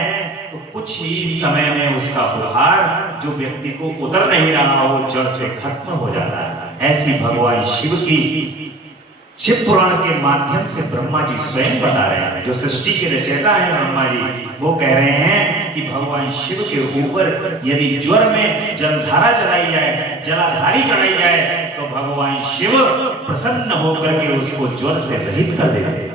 तो कुछ ही समय में उसका बुखार जो व्यक्ति को उतर नहीं रहा हो जड़ से खत्म हो जाता है। ऐसी भगवान शिव की शिव पुराण के माध्यम से ब्रह्मा जी स्वयं बता रहे हैं। जो सृष्टि के रचयिता है ब्रह्मा जी, वो कह रहे हैं कि भगवान शिव के ऊपर यदि ज्वर में जलधारा चढ़ाई जाए, जलाधारी चढ़ाई जाए तो भगवान शिव प्रसन्न होकर के उसको ज्वर से रहित कर देते हैं।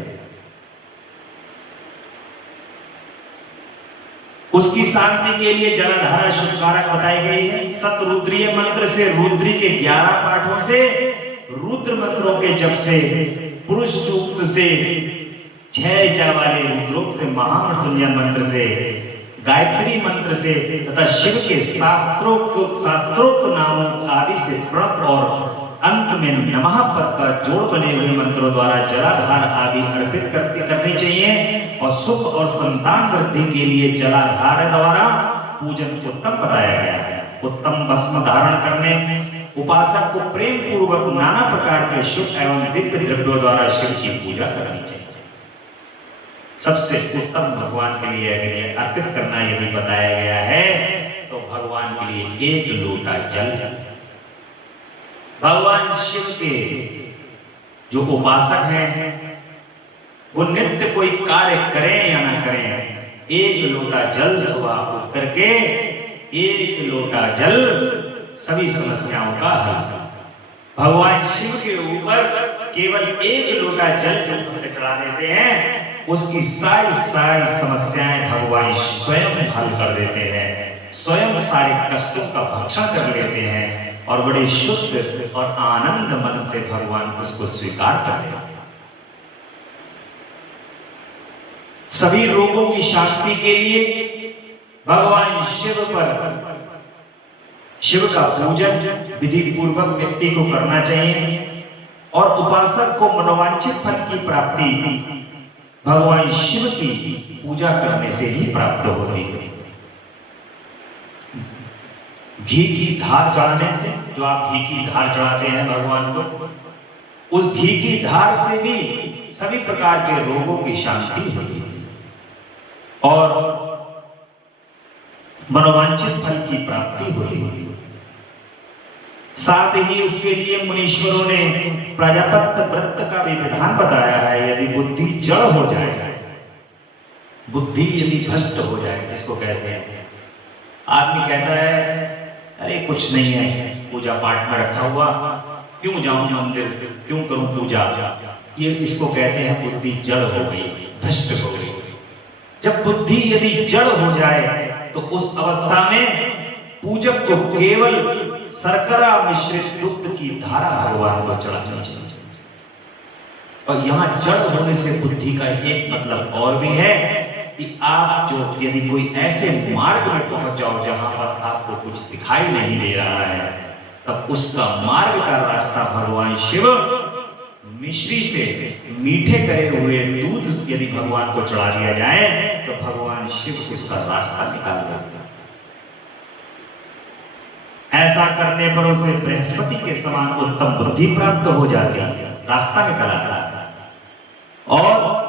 उसकी शांति के लिए जलधारा शुभकारक बताई गई है। सतरुद्रीय मंत्र से, रुद्री के 11 पाठों से, रुद्र मंत्रों के जप से, पुरुष सूक्त से, 6 जल वाले रुद्रोक्त से, महामृत्युंजय मंत्र से, गायत्री मंत्र से तथा शिव के शास्त्रोक्त नामों आदि से प्रणव और अंत में नमः पद का जोड़ बने हुए मंत्रों द्वारा जलाधार आदि अर्पित करनी चाहिए। और सुख और संतान वृद्धि के लिए जलाधार द्वारा पूजन उत्तम बताया गया है। उत्तम भस्म धारण करने उपासक को प्रेम पूर्वक नाना प्रकार के शुभ एवं दिव्य द्रव्यों द्वारा शिव की पूजा करनी चाहिए। सबसे उत्तम भगवान के लिए अर्पित करना यदि बताया गया है तो भगवान के लिए 1 लोटा जल। भगवान शिव के जो उपासक हैं वो नित्य कोई कार्य करें या ना करें, 1 लोटा जल सुबह उठ करके 1 लोटा जल सभी समस्याओं का हल। भगवान शिव के ऊपर केवल 1 लोटा जल जो चढ़ा देते हैं उसकी सारी समस्याएं भगवान स्वयं हल कर देते हैं, स्वयं सारे कष्टों का भक्षण कर लेते हैं और बड़े शुद्ध और आनंद मन से भगवान उसको स्वीकार करते हैं। सभी रोगों की शांति के लिए भगवान शिव का पूजन विधि पूर्वक व्यक्ति को करना चाहिए और उपासक को मनोवांछित फल की प्राप्ति भगवान शिव की पूजा करने से ही प्राप्त होती है। घी की धार चढ़ाने से, जो आप घी की धार चढ़ाते हैं भगवान को, उस घी की धार से भी सभी प्रकार के रोगों की शांति होती है और मनोवांछित फल की प्राप्ति होती है। साथ ही उसके लिए मुनीश्वरों ने प्रजापत्य व्रत का भी विधान बताया है। यदि बुद्धि जड़ हो जाए, बुद्धि यदि भ्रष्ट हो जाए, इसको कहते हैं, आदमी कहता है अरे कुछ नहीं है, पूजा पाठ में रखा हुआ, क्यों जाऊं मंदिर, क्यों करूं पूजा, ये इसको कहते हैं बुद्धि जड़ हो गई, भ्रष्ट हो गई। जब बुद्धि यदि जड़ हो जाए तो उस अवस्था में पूजक को केवल शर्करा मिश्रित दुग्ध की धारा भगवान को चढ़ानी चाहिए। और यहाँ जड़ होने से बुद्धि का एक मतलब और भी है कि आप जो यदि कोई ऐसे मार्ग में पहुंच जाओ जहां पर आपको कुछ दिखाई नहीं दे रहा है, तब उसका मार्ग का रास्ता भगवान शिव मिश्री से मीठे करे हुए दूध यदि भगवान को चढ़ा दिया जाए तो भगवान शिव उसका रास्ता निकाल देते हैं। ऐसा करने पर उसे बृहस्पति के समान उत्तम बुद्धि प्राप्त हो जाती है, रास्ता निकल आता है। और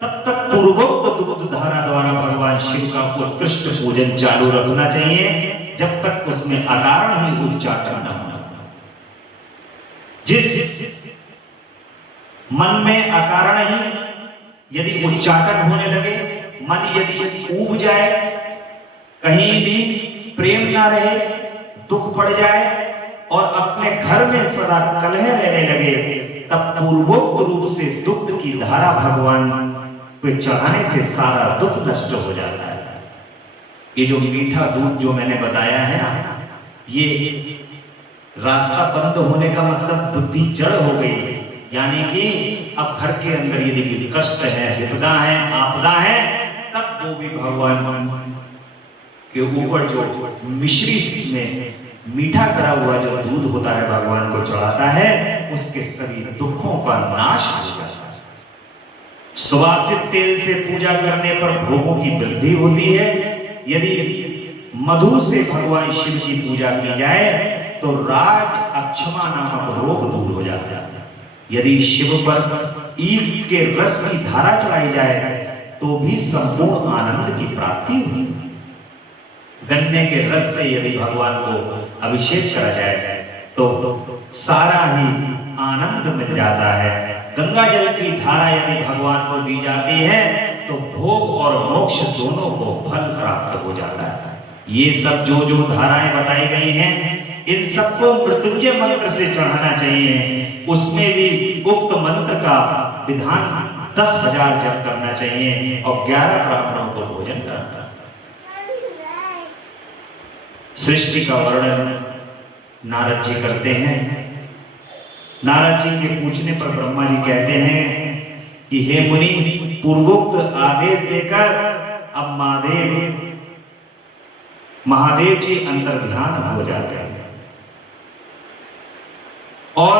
तब तक पूर्वोक्त दुग्ध धारा द्वारा भगवान शिव का उत्कृष्ट पूजन चालू रखना चाहिए, जब तक उसमें अकारण ही उच्चाटन न हो। जिस मन में अकारण ही यदि उच्चाटन होने लगे, मन यदि ऊब जाए, कहीं भी प्रेम ना रहे, दुख पड़ जाए और अपने घर में सदा कलह रहने लगे, तब पूर्वोक्त रूप से दुग्ध की धारा भगवान को चढ़ाने से सारा दुख नष्ट हो जाता है। ये जो मीठा दूध जो मैंने बताया है ना, ये रास्ता बंद होने का मतलब बुद्धि जड़ हो गई, यानी कि अब घर के अंदर यदि कोई कष्ट है, विपदा है, आपदा है, तब वो भी भगवान के ऊपर जो मिश्री में मीठा करा हुआ जो दूध होता है भगवान को चढ़ाता है, उसके सभी दुखों का नाश हो जाता है। सुवासित तेल से पूजा करने पर भोगों की वृद्धि होती है। यदि मधु से भगवान शिव की पूजा की जाए तो राज अक्षमा नामक रोग दूर हो जाता है। यदि शिव पर ईख के रस की धारा चढ़ाई जाए तो भी संपूर्ण आनंद की प्राप्ति होती है। गन्ने के रस से यदि भगवान को अभिषेक करा जाए तो सारा ही आनंद मिल जाता है। गंगा जल की धारा यदि भगवान को दी जाती है तो भोग और मोक्ष दोनों को फल प्राप्त हो जाता है। ये सब जो जो धाराएं बताई गई हैं, इन सबको मृत्युंजय मंत्र से चढ़ाना चाहिए। उसमें भी उक्त मंत्र का विधान 10,000 जप करना चाहिए और 11 ब्राह्मणों को भोजन करना। सृष्टि का वर्णन नारद जी करते हैं। नारद जी के पूछने पर ब्रह्मा जी कहते हैं कि हे मुनि, पूर्वोक्त आदेश देकर अब महादेव जी अंतर ध्यान हो जाते हैं और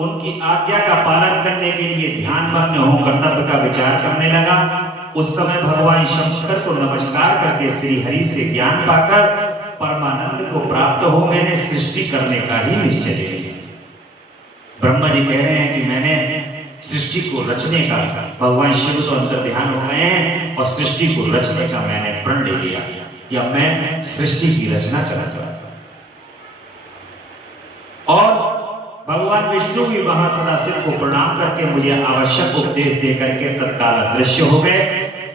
उनकी आज्ञा का पालन करने के लिए ध्यान मग्न हो कर्तव्य का विचार करने लगा। उस समय भगवान शंकर को नमस्कार करके श्री हरि से ज्ञान पाकर परमानंद को प्राप्त हो मैंने सृष्टि करने का ही निश्चय किया। ब्रह्मा जी कह रहे हैं कि मैंने सृष्टि को रचने का, भगवान शिव तो अंतर ध्यान हो गए हैं और सृष्टि को रचने का मैंने प्रण ले लिया, या मैं सृष्टि की रचना करना चाहता हूं। और भगवान विष्णु भी वहां सदाशिव को प्रणाम करके मुझे आवश्यक उपदेश देकर के तत्काल अदृश्य हो गए।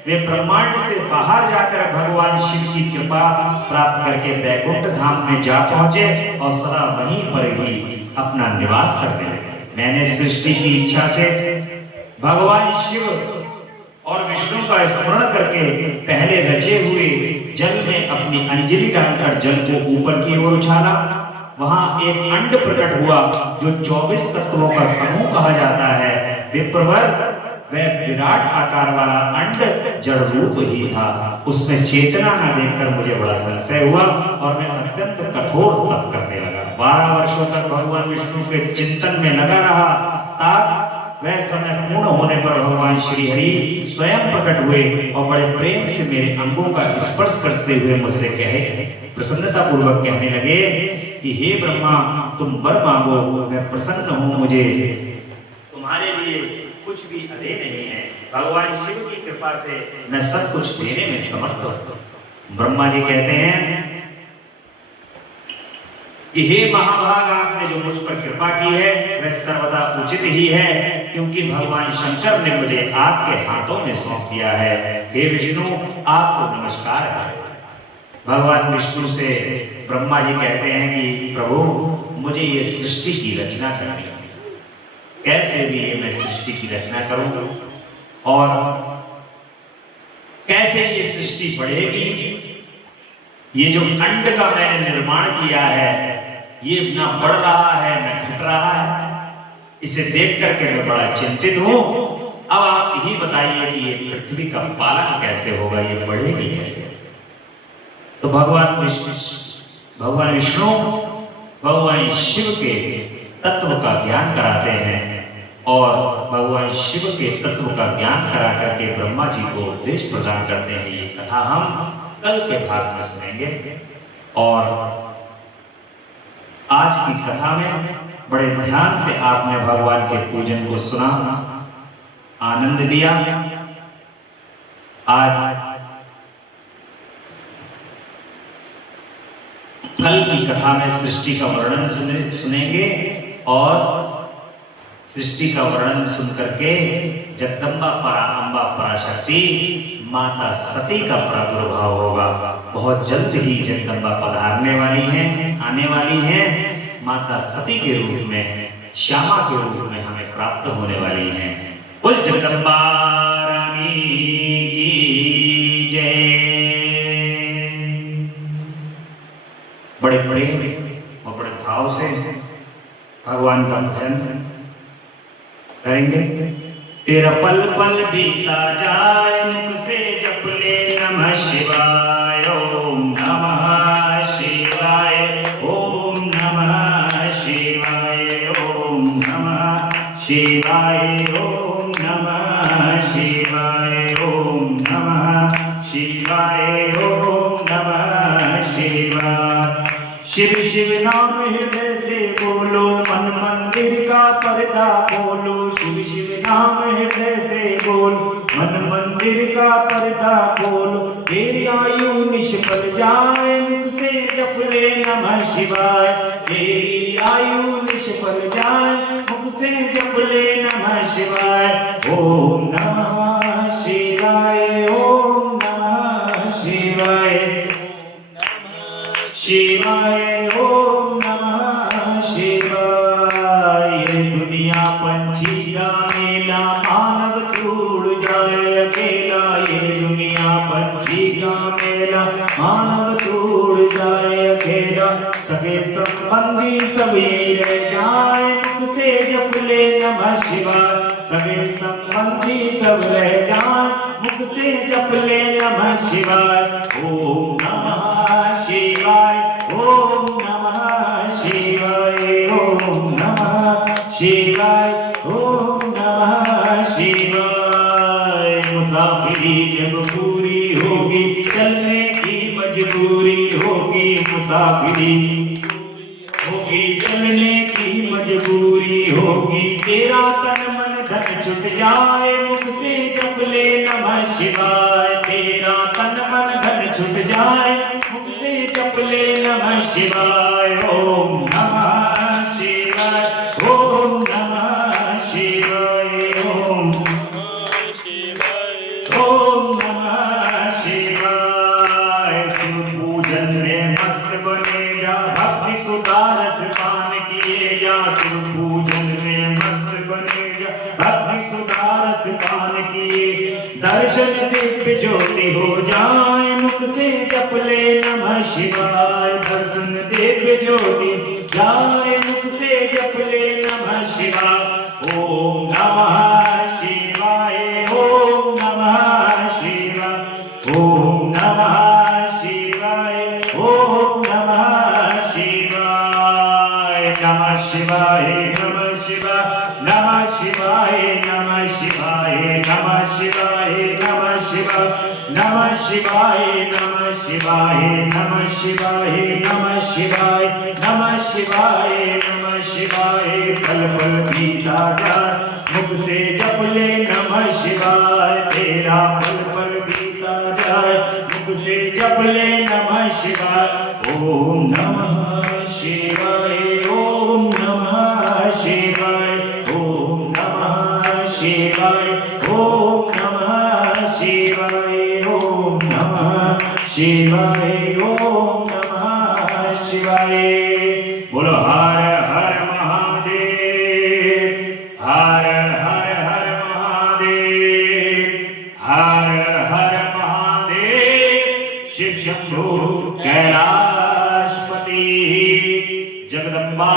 वे ब्रह्मांड से बाहर जाकर भगवान शिव की कृपा प्राप्त करके वैकुंठ धाम में जा पहुंचे और सदा वहीं पर ही अपना निवास करने लगे। मैंने सृष्टि की इच्छा से भगवान शिव और विष्णु का स्मरण करके पहले रचे हुए जल में अपनी अंजलि डालकर जल को ऊपर की ओर उछाला। वहां एक अंड प्रकट हुआ जो 24 तत्वों का समूह कहा जाता है। विप्रवर वह विराट आकार वाला अंड जड़ रूप ही था। उसमें चेतना न देखकर मुझे बड़ा संशय हुआ और मैं अत्यंत कठोर तप करने लगा। 12 वर्षों तक भगवान विष्णु के चिंतन में लगा रहा। तब वह समय पूर्ण होने पर भगवान श्री हरि स्वयं प्रकट हुए और बड़े प्रेम से मेरे अंगों का स्पर्श करते हुए मुझसे कहे, प्रसन्नता पूर्वक कहने लगे कि हे ब्रह्मा, तुम वर मांगो, मैं प्रसन्न हूं। मुझे तुम्हारे लिए कुछ भी अधे नहीं है। भगवान शिव की कृपा से मैं सब कुछ देने में समर्थ हूं। ब्रह्मा जी कहते हैं कि हे महाभाग, आपने जो मुझ पर कृपा की है वह सर्वदा उचित ही है, क्योंकि भगवान शंकर ने मुझे आपके हाथों में सौंप दिया है। हे विष्णु, आपको नमस्कार है। भगवान विष्णु से ब्रह्मा जी कहते हैं कि प्रभु, मुझे ये सृष्टि की रचना करनी है। कैसे भी ये मैं सृष्टि की रचना करूं और कैसे ये सृष्टि बढ़ेगी। ये जो अंड का मैंने निर्माण किया है, ये ना बढ़ रहा है न घट रहा है। इसे देख करके मैं बड़ा चिंतित हूं। अब आप यही बताइए कि ये पृथ्वी का पालन कैसे होगा, ये बढ़ेगी कैसे। तो भगवान विष्णु भगवान शिव के तत्व का ज्ञान कराते हैं और भगवान शिव के तत्व का ज्ञान करा करके ब्रह्मा जी को उपदेश प्रदान करते हैं। ये कथा हम कल के भाग में सुनेंगे। और आज की कथा में बड़े ध्यान से आपने भगवान के पूजन को सुना, आनंद लिया। आज कल की कथा में सृष्टि का वर्णन सुनेंगे और सृष्टि का वर्णन सुनकर के जगदम्बा पराअंबा पराशक्ति माता सती का प्रादुर्भाव होगा। बहुत जल्द ही जगदम्बा पधारने वाली हैं, आने वाली हैं। माता सती के रूप में, श्यामा के रूप में हमें प्राप्त होने वाली हैं। बोल जगदम्बा रानी की जय। बड़े प्रेम और बड़े भाव से भगवान का भजन करेंगे। तेरा पल पल बीता जाए, मुख से जप ले नमः शिवाय, ओम नमः शिवाय, ओम नमः शिवाय, ओम नमः शिवाय, ओम नमः शिवाय, ओम नमः शिवाय, ओम नमः शिवाय। शिव शिव नाम हृदय से बोलो, मन मंदिर का पर्दा खोलो। शिव शिव नाम हृदय से बोलो, मन मंदिर का पर्दा खोलो। तेरी आयु निष्फल जाए, मुख से जप ले नमः शिवाय। तेरी आयु निष्फल जाए, मुख से जप ले नमः शिवाय। ओम नमः शिवाय, ओम नमः शिवाय, शिवाय, ओम नमः शिवाय। दुनिया पंछी का मेला, मानव टूट जाए अकेला। ये दुनिया पंछी का मेला, मानव टूट जाए अकेला। सगे संबंधी सब यही रह जाए, मुख से जप ले नमः शिवाय। सगे संबंधी सब रह जाए, मुख से जप ले नमः शिवाय। ओम नमः शिवाय, ओम नमः शिवाय, ओम नमः शिवाय, ओम नमः शिवाय। मुसाफिरी जब पूरी होगी, चलने की मजबूरी होगी। मुसाफिरी होगी, चलने की मजबूरी होगी। तेरा तन मन धन छुट जाए, मुख से जप ले नमः शिवाय। तेरा तन मन धन छुट जाए, मुख से जप ले नमः शिवाय। ओम नमः शिवाय, ओम नमः शिवाय, ओम नमः शिवाय, ओम नमः शिवाय। शिव पूजन में मस्त बने जा, भक्ति सुधारस पान किए जा। शिव पूजन में मस्त बने जा, भक्ति सुधारस पान किए। दर्शन दिव्य ज्योति हो जाए, मुख से जप ले नमः शिवाय। दर्शन दिव्य ज्योति जाए, मुख से जप ले नमः शिवाय। ओम नमः शिवाय, ओम नमः शिवाय, ओम नमः शिवाय, ओम नमः शिवाय। नमः शिवाय, नमः शिवाय, नमः शिवाय, नमः शिवाय, नमः शिवाय, नमः शिवाय, नमः शिवाय, नमः शिवाय, नमः शिवाय, नमः शिवाय, नमः शिवाय, नमः शिवाय। पल पल बीता जाए, मुख से जप ले नमः शिवाय। तेरा पल पल बीता जाए, मुख से जप ले नमः शिवाय। ओम नमः शिवाय, ओम नमः शिवाय, ओम नमः शिवाय, ओम नमः शिवाय, ओम नमः शिवाय, ओम नमः शिवाय। बोलो हर हर महादेव, हर हर हर महादेव, हर हर महादेव। शिव शंभु कैलाशपति जगदम्बा